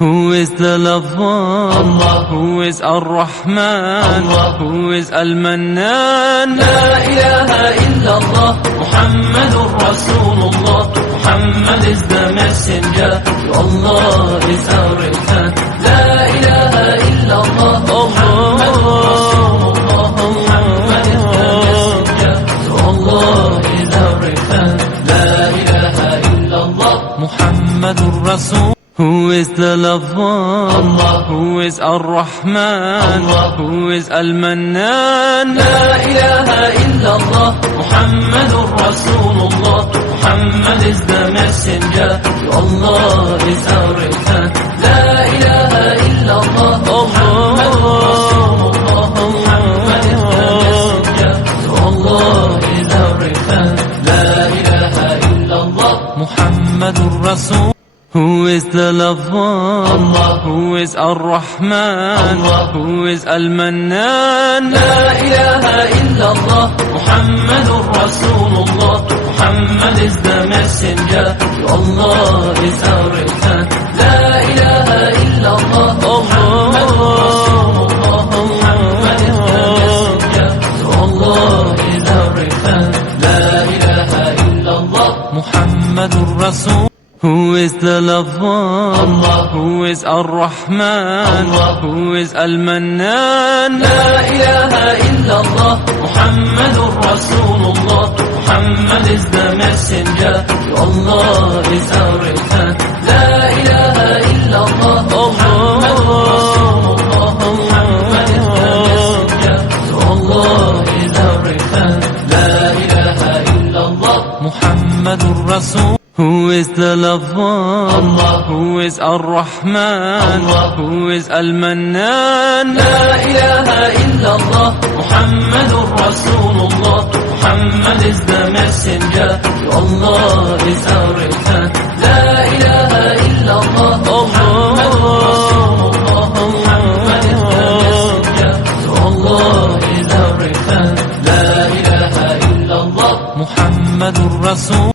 Who is the lover? Allah. Who is Ar-Rahman? Allah. Who is Al-Mannan? La ilaha illallah, Muhammadur Rasulullah. Muhammad is the messenger, to Allah is our return. La ilaha illallah, Muhammadur Rasulullah. Muhammad is the messenger, to Allah is our return. La ilaha illallah, Muhammadur Rasul. Who is the lover? Allah. Who is Ar-Rahman? Allah. Who is Al-Mannan? La ilaha illallah, Muhammadur Rasulullah. Muhammad is the messenger, to Allah is our return. La ilaha illallah, Muhammadur Rasulullah. Muhammad is the messenger, to Allah is our return. La ilaha illallah, Muhammadur Rasul. Who is the lover? Allah. Who is Ar-Rahman? Allah. Who is Al-Mannan? La ilaha illallah, Muhammadur Rasulullah. Muhammad is the messenger, to Allah is our return. La ilaha illallah, Muhammadur Rasulullah. Muhammad is the messenger, to Allah is our return. La ilaha illallah, Muhammadur Rasul. Who is the lover? Allah. Who is Ar-Rahman? Allah. Who is Al-Mannan? La ilaha illallah, Muhammadur Rasulullah. Muhammad is the messenger, to Allah is our return. La ilaha illallah, Muhammadur Rasulullah. Muhammad is the messenger, to Allah is our return. La ilaha illallah, Muhammadur Rasul. Who is the lover? Allah. Who is Ar-Rahman? Allah. Who is Al-Mannan? La ilaha illallah, Muhammadur Rasulullah. Muhammad is the messenger, to Allah is our return. La ilaha illallah, Muhammadur Rasulullah. Muhammad is the messenger, to Allah is our return. La ilaha illallah, Muhammadur Rasul.